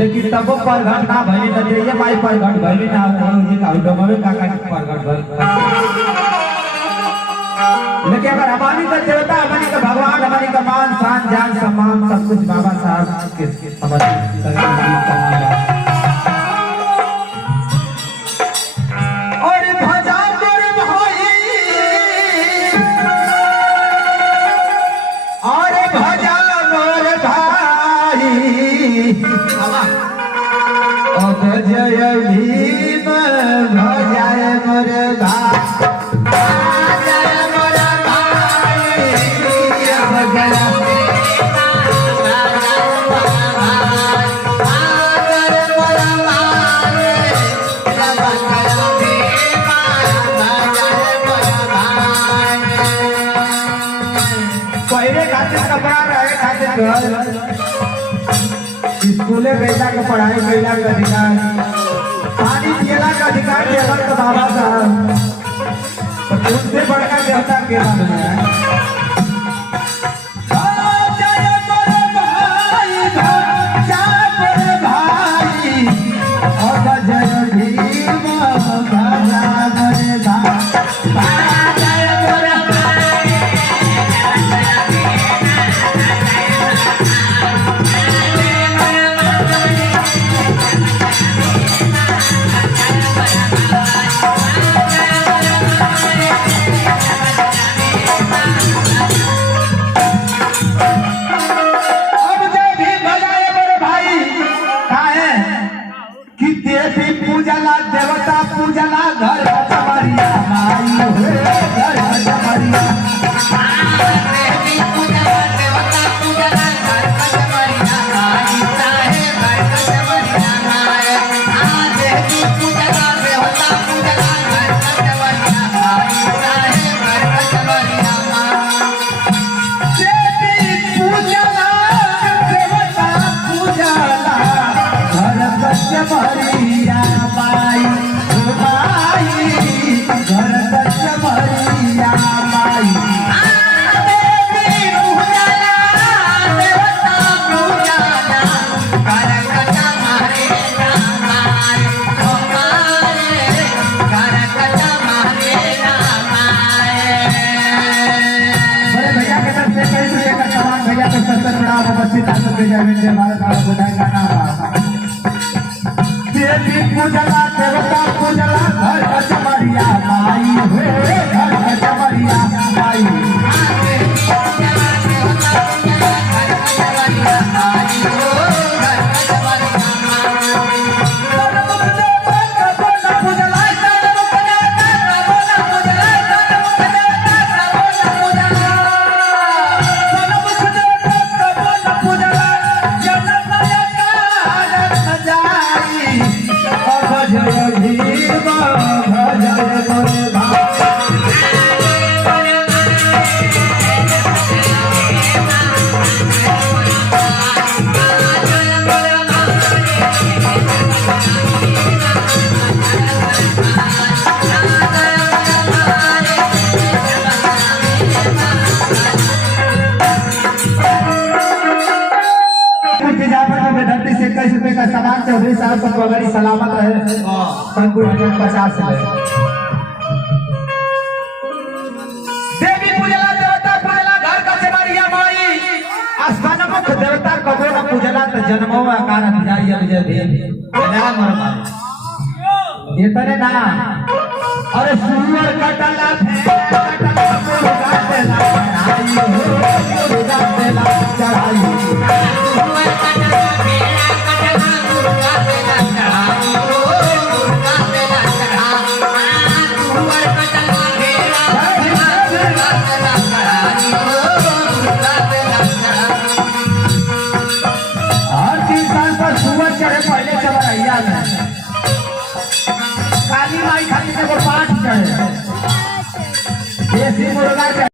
लेकिन तब परघट ना भइली त ये माई परघट भइली ना ये का डमवे का परघट भइल। लेकिन अगर हमारी का देवता हमारी का भगवान हमारी का मान शान जान सम्मान सब कुछ बाबा साहब के समझ जय भीम भजाय मोर पहले खातिर कपड़ा रहे खातिर स्कूले बेटा के पढ़ाई कैला का अधिकार पानी पियला का अधिकार देवल का बाबा साहब तो उनसे बड़का देवता के पूजला देवता पूजला घर कचमरिया माई हो घर कचमरिया देवी पूजला देवता पूजला घर कचमरिया माई चाहे घर कचमरिया माई देवी पूजला देवता पूजला घर कचमरिया माई चाहे घर कचमरिया माई देवी पूजला देवता पूजला घर कचमरिया पूजला देवता पूजला घर कचमरिया माई हो घर कचमरिया माई का सामान चौधरी साहब तक वगैरह सलामत रहे संकुल 50 से देवी पूजला देवता पूजला घर कचमरिया माई स्थान मुख देवता कबो न पूजला त जन्मो आकार धियाय विजय भेल ना मर मारे इतने ना अरे सुअर कटला कटला मुर्गा देला चढ़ाई हो मुर्गा देला चढ़ाई सुअर कटला पहले चढ़ैया काली माई खाली 5 चढ़े देसी मुर्गा।